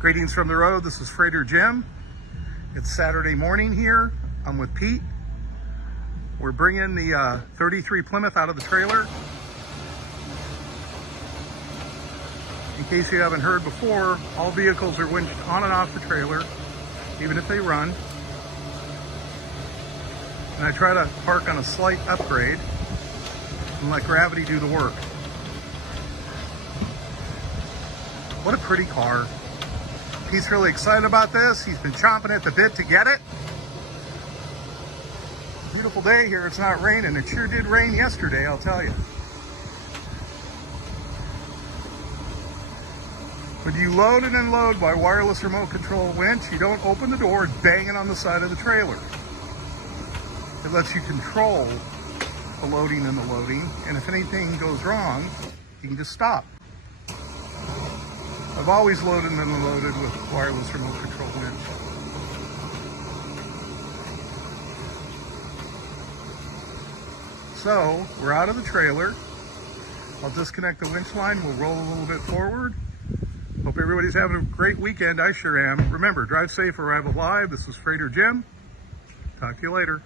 Greetings from the road. This is Freighter Jim. It's Saturday morning here. I'm with Pete. We're bringing the 33 Plymouth out of the trailer. In case you haven't heard before, all vehicles are winched on and off the trailer, even if they run. And I try to park on a slight upgrade and let gravity do the work. What a pretty car. He's really excited about this. He's been chomping at the bit to get it. Beautiful day here. It's not raining. It sure did rain yesterday, I'll tell you. When you load and unload by wireless remote control winch, you don't open the door and bang it on the side of the trailer. It lets you control the loading and the loading, and if anything goes wrong, you can just stop. I've always loaded and unloaded with wireless remote control winch. So, we're out of the trailer. I'll disconnect the winch line. We'll roll a little bit forward. Hope everybody's having a great weekend. I sure am. Remember, drive safe, arrive alive. This is Freighter Jim. Talk to you later.